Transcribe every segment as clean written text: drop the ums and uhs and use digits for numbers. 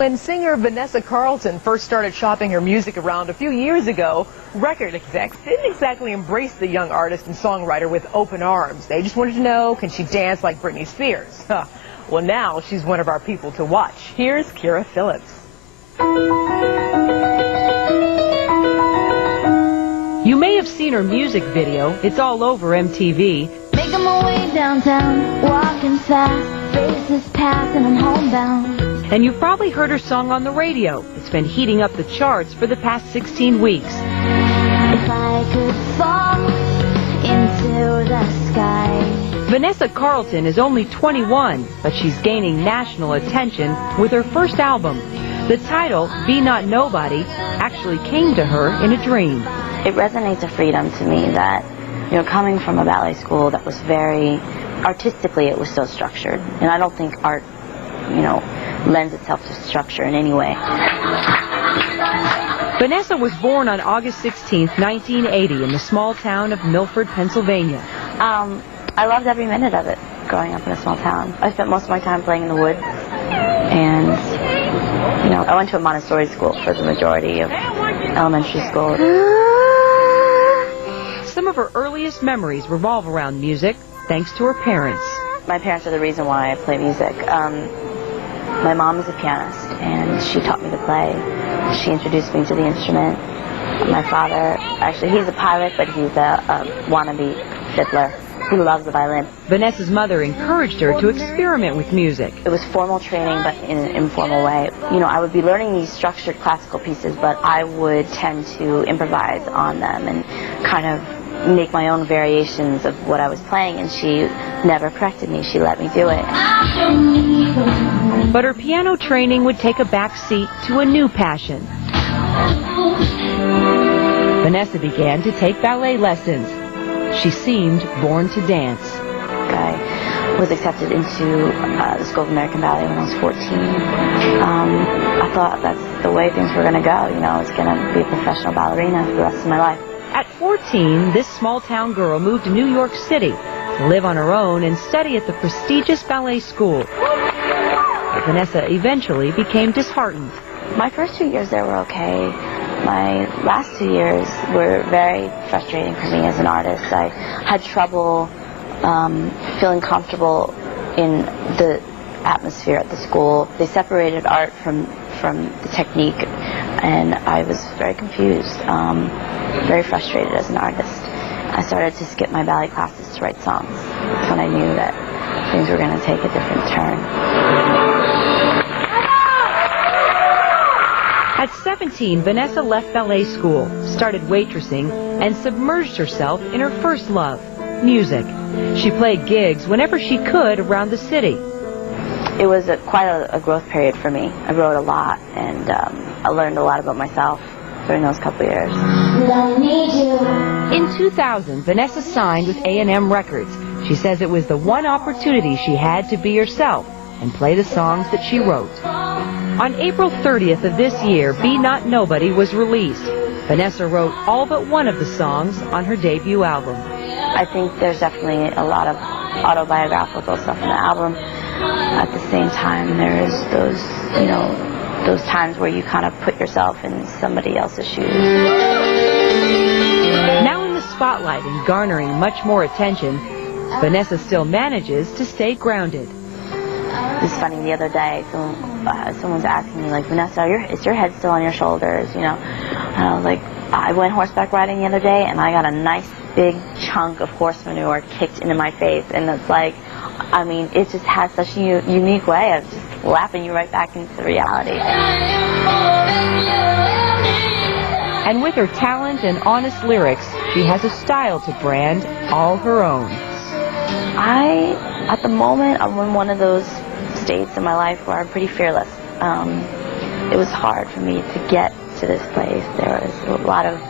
When singer Vanessa Carlton first started shopping her music around a few years ago, record execs didn't exactly embrace the young artist and songwriter with open arms. They just wanted to know, can she dance like Britney Spears? Well, now she's one of our people to watch. Here's Kira Phillips. You may have seen her music video. It's all over MTV. Making my way downtown, walking fast, faces pass and I'm homebound. And you've probably heard her song on the radio. It's been heating up the charts for the past 16 weeks. If I could fall into the sky. Vanessa Carlton is only 21, but she's gaining national attention with her first album. The title, Be Not Nobody, actually came to her in a dream. It resonates a freedom to me that, coming from a ballet school that was very, artistically it was so structured. And I don't think art, lends itself to structure in any way. Vanessa was born on August 16, 1980 in the small town of Milford, Pennsylvania. I loved every minute of it, growing up in a small town. I spent most of my time playing in the woods, and, I went to a Montessori school for the majority of elementary school. Some of her earliest memories revolve around music, thanks to her parents. My parents are the reason why I play music. My mom is a pianist, and she taught me to play. She introduced me to the instrument. My father, actually, he's a pirate, but he's a wannabe fiddler. He loves the violin. Vanessa's mother encouraged her to experiment with music. It was formal training, but in an informal way. I would be learning these structured classical pieces, but I would tend to improvise on them and kind of make my own variations of what I was playing, and she never corrected me. She let me do it. But her piano training would take a back seat to a new passion. Vanessa began to take ballet lessons. She seemed born to dance. I was accepted into the School of American Ballet when I was 14. I thought that's the way things were going to go. I was going to be a professional ballerina for the rest of my life. At 14, this small-town girl moved to New York City to live on her own and study at the prestigious ballet school. But Vanessa eventually became disheartened. My first 2 years there were okay. My last 2 years were very frustrating for me as an artist. I had trouble feeling comfortable in the atmosphere at the school. They separated art from the technique, and I was very confused, very frustrated as an artist. I started to skip my ballet classes to write songs. That's when I knew that things were going to take a different turn. At 17, Vanessa left ballet school, started waitressing, and submerged herself in her first love, music. She played gigs whenever she could around the city. It was quite a growth period for me. I wrote a lot, and I learned a lot about myself during those couple years. In 2000, Vanessa signed with A&M Records. She says it was the one opportunity she had to be herself and play the songs that she wrote. On April 30th of this year, Be Not Nobody was released. Vanessa wrote all but one of the songs on her debut album. I think there's definitely a lot of autobiographical stuff in the album. At the same time, there's those times where you kind of put yourself in somebody else's shoes. Now in the spotlight and garnering much more attention, Vanessa still manages to stay grounded. It's funny, the other day, someone was asking me, like, Vanessa, is your head still on your shoulders, And I was like, I went horseback riding the other day, and I got a nice big chunk of horse manure kicked into my face, and it's like, it just has such a unique way of just slapping you right back into reality. And with her talent and honest lyrics, she has a style to brand all her own. At the moment, I'm in one of those states in my life where I'm pretty fearless. It was hard for me to get to this place. There was a lot of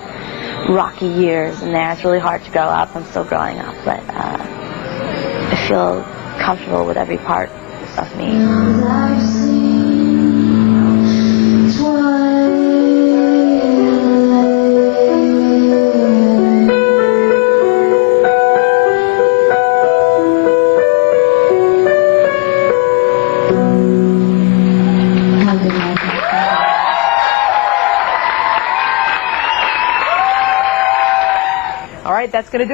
rocky years in there. It's really hard to grow up. I'm still growing up, but I feel comfortable with every part of me. All right, that's going to do it.